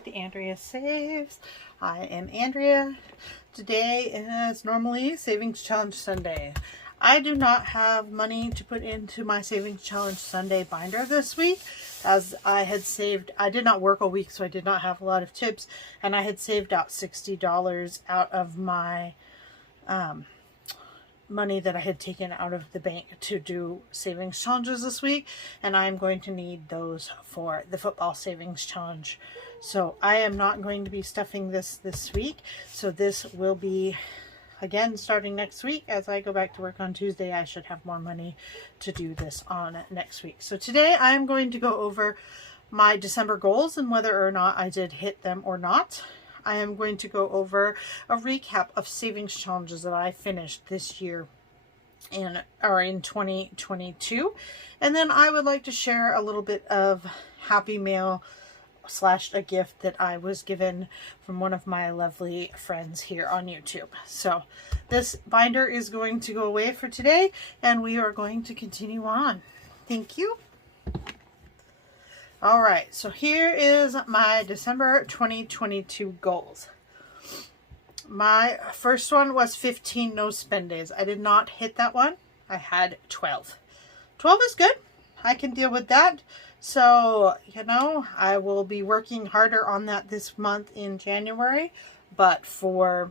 back to Andrea Saves. I am Andrea. Today is normally Savings Challenge Sunday. I do not have money to put into my Savings Challenge Sunday binder this week, as I had saved. I did not work all week, so I did not have a lot of tips, and I had saved out $60 out of my money that I had taken out of the bank to do savings challenges this week, and I'm going to need those for the football savings challenge. So I am not going to be stuffing this week, so this will be again starting next week. As I go back to work on Tuesday, I should have more money to do this on next week. So today I am going to go over my December goals and whether or not I did hit them or not. I am going to go over a recap of savings challenges that I finished this year in 2022. And then I would like to share a little bit of Happy Mail / a gift that I was given from one of my lovely friends here on YouTube. So this binder is going to go away for today, and we are going to continue on. Thank you. All right, so here is my December 2022 goals. My first one was 15 no spend days. I did not hit that one. I had 12. 12 is good. I can deal with that. So, you know, I will be working harder on that this month in January. But for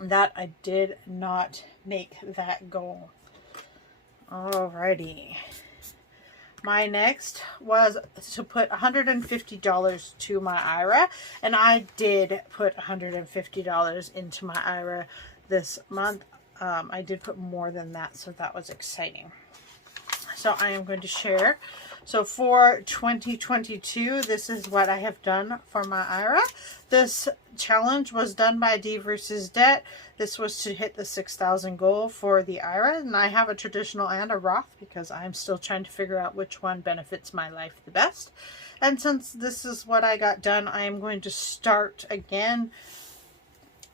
that, I did not make that goal. Alrighty. My next was to put $150 to my IRA, and I did put $150 into my IRA this month. I did put more than that, so that was exciting. So I am going to share. So for 2022, this is what I have done for my IRA. This challenge was done by D versus Debt. This was to hit the 6,000 goal for the IRA, and I have a traditional and a Roth because I'm still trying to figure out which one benefits my life the best. And since this is what I got done, I am going to start again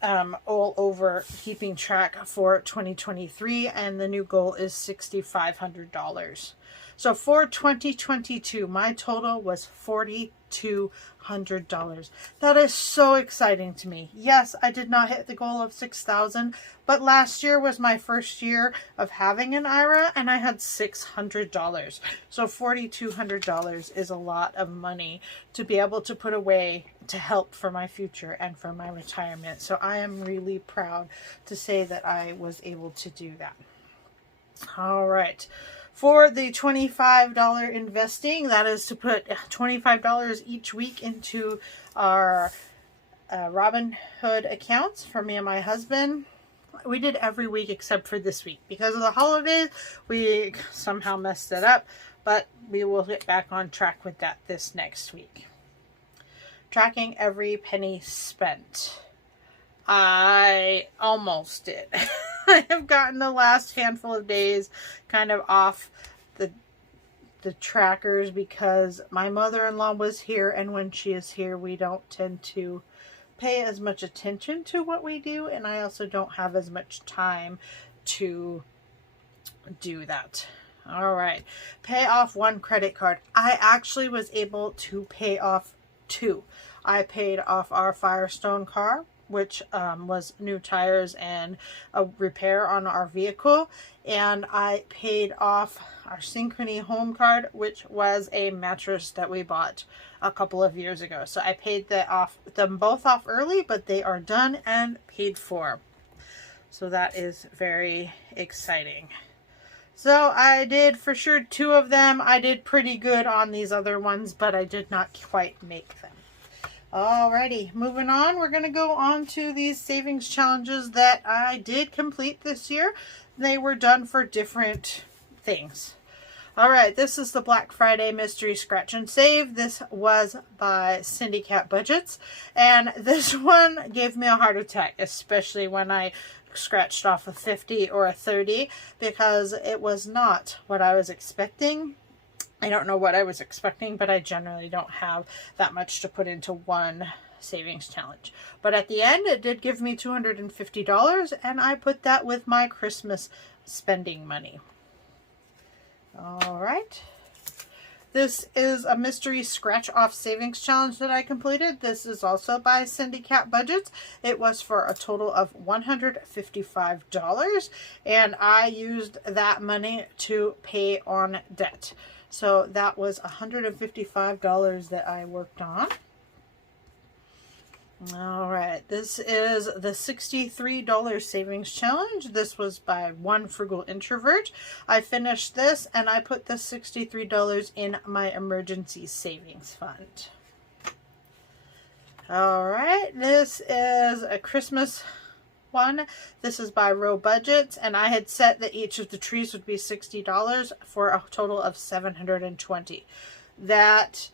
all over keeping track for 2023, and the new goal is $6,500. So for 2022, my total was $4,200. That is so exciting to me. Yes, I did not hit the goal of 6,000, but last year was my first year of having an IRA, and I had $600. So $4,200 is a lot of money to be able to put away to help for my future and for my retirement. So I am really proud to say that I was able to do that. All right. For the $25 investing, that is to put $25 each week into our Robinhood accounts for me and my husband. We did every week except for this week. Because of the holidays, we somehow messed it up, but we will get back on track with that this next week. Tracking every penny spent. I almost did. I have gotten the last handful of days kind of off the trackers because my mother-in-law was here, and when she is here, we don't tend to pay as much attention to what we do, and I also don't have as much time to do that. All right. Pay off one credit card. I actually was able to pay off two. I paid off our Firestone car, which was new tires and a repair on our vehicle. And I paid off our Synchrony home card, which was a mattress that we bought a couple of years ago. So I paid them both off early, but they are done and paid for. So that is very exciting. So I did for sure two of them. I did pretty good on these other ones, but I did not quite make them. Alrighty, moving on. We're going to go on to these savings challenges that I did complete this year. They were done for different things. Alright, this is the Black Friday Mystery Scratch and Save. This was by Cindy Cat Budgets. And this one gave me a heart attack, especially when I scratched off a 50 or a 30, because it was not what I was expecting. I don't know what I was expecting, but I generally don't have that much to put into one savings challenge. But at the end, it did give me $250, and I put that with my Christmas spending money. All right. This is a mystery scratch off savings challenge that I completed. This is also by Cindy Cat Budgets. It was for a total of $155, and I used that money to pay on debt. So that was $155 that I worked on. All right, this is the $63 savings challenge. This was by One Frugal Introvert. I finished this and I put the $63 in my emergency savings fund. All right, this is a Christmas one. This is by Row Budgets, and I had set that each of the trees would be $60 for a total of $720. That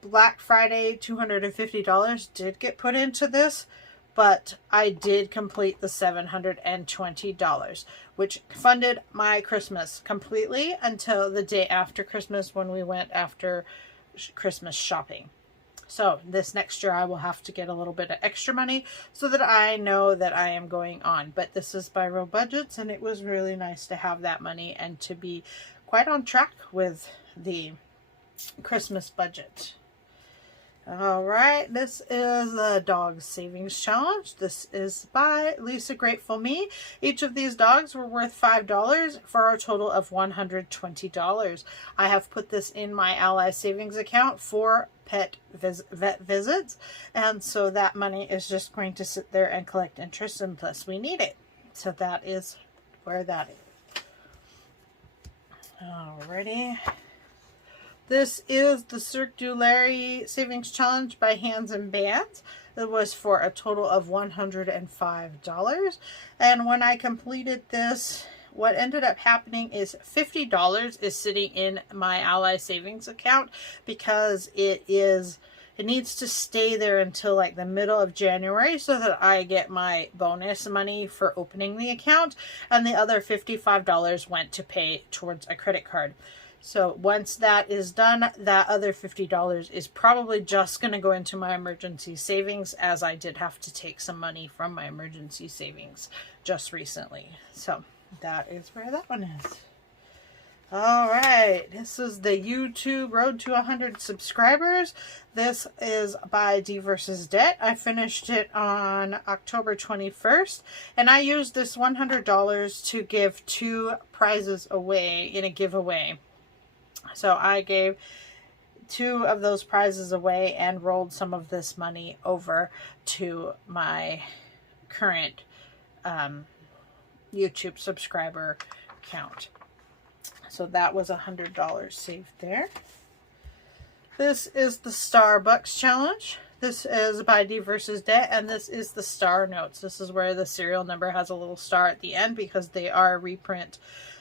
Black Friday $250 did get put into this, but I did complete the $720, which funded my Christmas completely until the day after Christmas when we went after Christmas shopping. So this next year I will have to get a little bit of extra money so that I know that I am going on. But this is by Row Budgets, and it was really nice to have that money and to be quite on track with the Christmas budget. All right, this is the Dog Savings Challenge. This is by Lisa Grateful Me. Each of these dogs were worth $5 for a total of $120. I have put this in my Ally Savings account for vet visits, and so that money is just going to sit there and collect interest unless we need it. So that is where that is. Alrighty. This is the Cirque du Larry Savings Challenge by Hands and Bands. It was for a total of $105. And when I completed this, what ended up happening is $50 is sitting in my Ally Savings account because it needs to stay there until like the middle of January so that I get my bonus money for opening the account. And the other $55 went to pay towards a credit card. So once that is done, that other $50 is probably just going to go into my emergency savings, as I did have to take some money from my emergency savings just recently. So that is where that one is. All right, this is the YouTube Road to 100 Subscribers. This is by D vs. Debt. I finished it on October 21st, and I used this $100 to give 2 prizes away in a giveaway. So I gave 2 of those prizes away and rolled some of this money over to my current YouTube subscriber count. So that was $100 saved there. This is the Starbucks Challenge. This is by D vs. Debt, and this is the star notes. This is where the serial number has a little star at the end because they are a reprint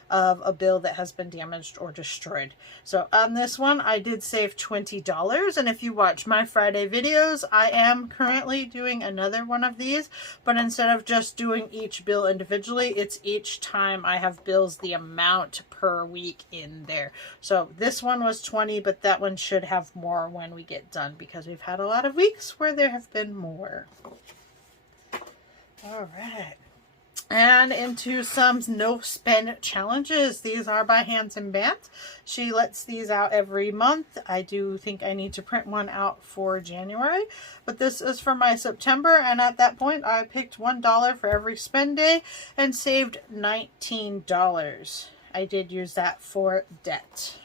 of a bill that has been damaged or destroyed. So on this one, I did save $20. And if you watch my Friday videos, I am currently doing another one of these. But instead of just doing each bill individually, it's each time I have bills the amount per week in there. So this one was $20, but that one should have more when we get done because we've had a lot of weeks where there have been more. All right. And into some no-spend challenges. These are by Hands and Bands. She lets these out every month. I do think I need to print one out for January. But this is for my September, and at that point I picked $1 for every spend day and saved $19. I did use that for debt.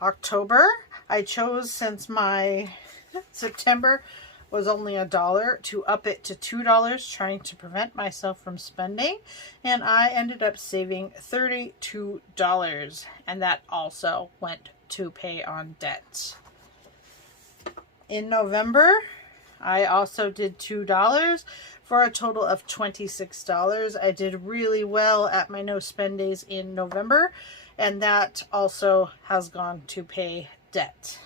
October, I chose, since my September was only $1, to up it to $2, trying to prevent myself from spending, and I ended up saving $32, and that also went to pay on debt. In November, I also did $2 for a total of $26. I did really well at my no spend days in November, and that also has gone to pay debt.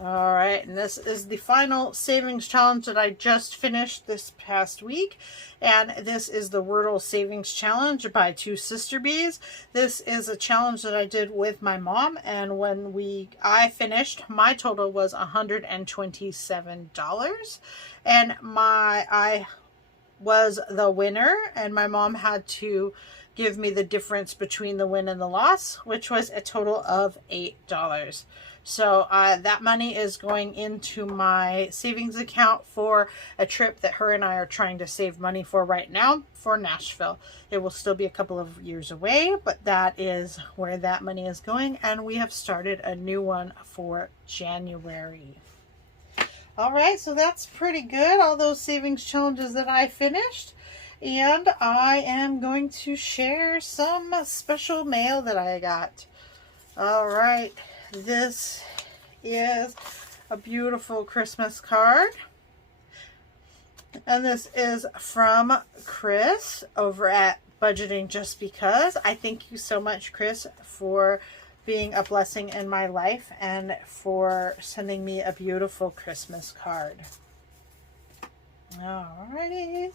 All right, and this is the final savings challenge that I just finished this past week, and this is the Wordle Savings Challenge by Two Sister Bees. This is a challenge that I did with my mom, and when I finished, my total was $127, and I was the winner, and my mom had to give me the difference between the win and the loss, which was a total of $8. So that money is going into my savings account for a trip that her and I are trying to save money for right now for Nashville. It will still be a couple of years away, but that is where that money is going. And we have started a new one for January. All right, so that's pretty good. All those savings challenges that I finished. And I am going to share some special mail that I got. All right. This is a beautiful Christmas card. And this is from Chris over at Budgeting Just Because. I thank you so much, Chris, for being a blessing in my life and for sending me a beautiful Christmas card. Alrighty.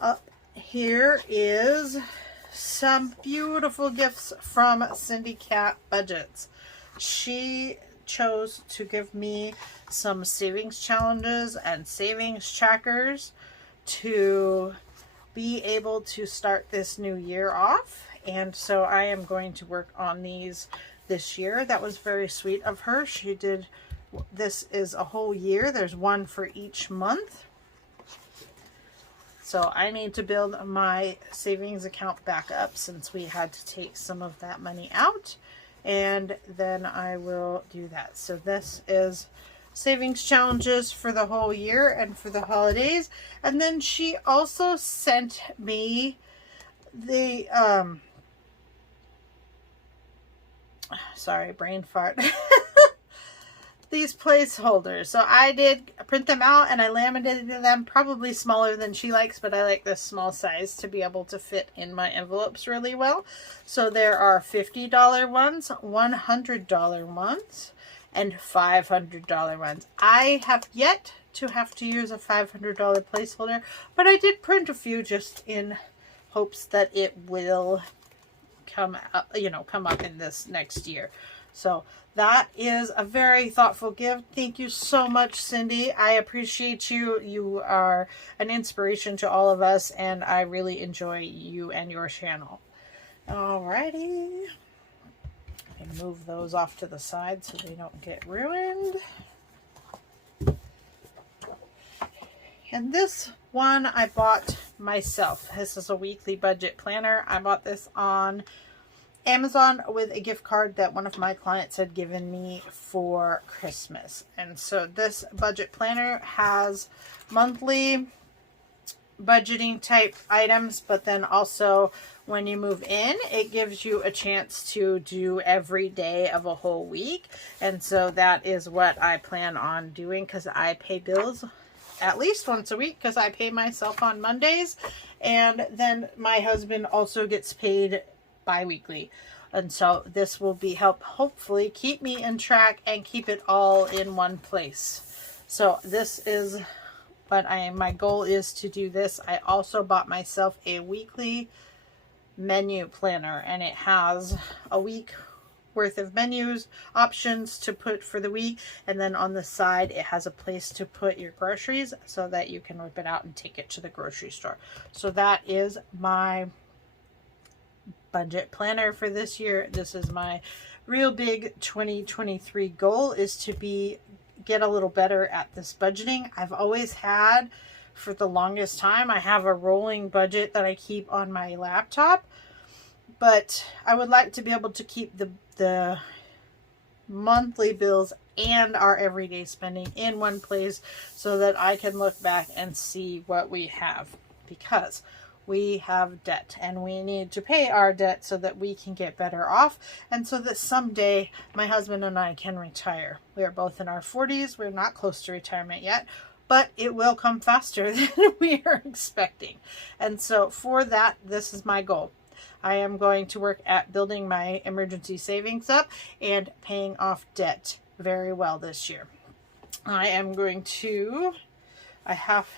Up here is some beautiful gifts from Cindy Cat Budgets. She chose to give me some savings challenges and savings trackers to be able to start this new year off. And so I am going to work on these this year. That was very sweet of her. She did, this is a whole year. There's one for each month. So I need to build my savings account back up since we had to take some of that money out. And then I will do that. So this is savings challenges for the whole year and for the holidays. And then she also sent me the, sorry, brain fart. These placeholders. So I did print them out and I laminated them, probably smaller than she likes, but I like this small size to be able to fit in my envelopes really well. So there are $50 ones, $100 ones, and $500 ones. I have yet to have to use a $500 placeholder, but I did print a few just in hopes that it will come up, come up in this next year. So that is a very thoughtful gift. Thank you so much, Cindy. I appreciate you. You are an inspiration to all of us, and I really enjoy you and your channel. Alrighty. And move those off to the side so they don't get ruined. And this one I bought myself. This is a weekly budget planner. I bought this on Amazon with a gift card that one of my clients had given me for Christmas. And so this budget planner has monthly budgeting type items, but then also when you move in, it gives you a chance to do every day of a whole week. And so that is what I plan on doing because I pay bills at least once a week because I pay myself on Mondays. And then my husband also gets paid bi-weekly, and so this will be hopefully keep me in track and keep it all in one place. So this is what my goal is to do this. I also bought myself a weekly menu planner, and it has a week worth of menus options to put for the week, and then on the side it has a place to put your groceries so that you can rip it out and take it to the grocery store. So that is my budget planner for this year. This is my real big 2023 goal, is to get a little better at this budgeting. I've always had, for the longest time, I have a rolling budget that I keep on my laptop, but I would like to be able to keep the monthly bills and our everyday spending in one place so that I can look back and see what we have, because we have debt and we need to pay our debt so that we can get better off, and so that someday my husband and I can retire. We are both in our 40s. We're not close to retirement yet, but it will come faster than we are expecting. And so for that, this is my goal. I am going to work at building my emergency savings up and paying off debt very well this year. I have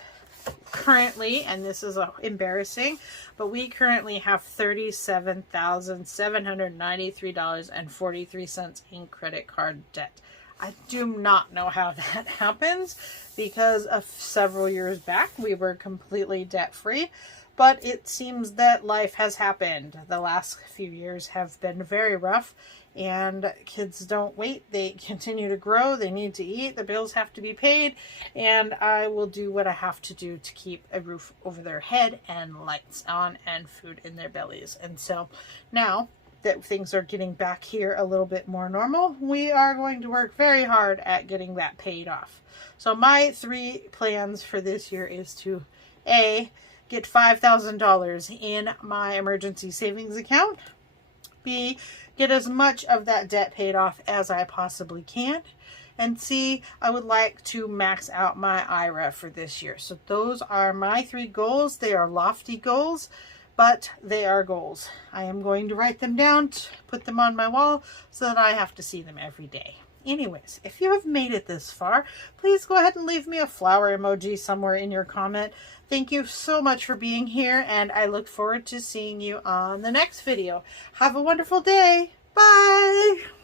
currently, and this is embarrassing, but we currently have $37,793.43 in credit card debt. I do not know how that happens, because of several years back we were completely debt free, but it seems that life has happened. The last few years have been very rough, and kids don't wait. They continue to grow. They need to eat. The bills have to be paid, and I will do what I have to do to keep a roof over their head and lights on and food in their bellies. And so now that things are getting back here a little bit more normal, we are going to work very hard at getting that paid off. So my 3 plans for this year is to A, get $5,000 in my emergency savings account, B, get as much of that debt paid off as I possibly can, and C, I would like to max out my IRA for this year. So those are my 3 goals. They are lofty goals, but they are goals. I am going to write them down, put them on my wall so that I have to see them every day. Anyways, if you have made it this far, please go ahead and leave me a flower emoji somewhere in your comment. Thank you so much for being here, and I look forward to seeing you on the next video. Have a wonderful day. Bye!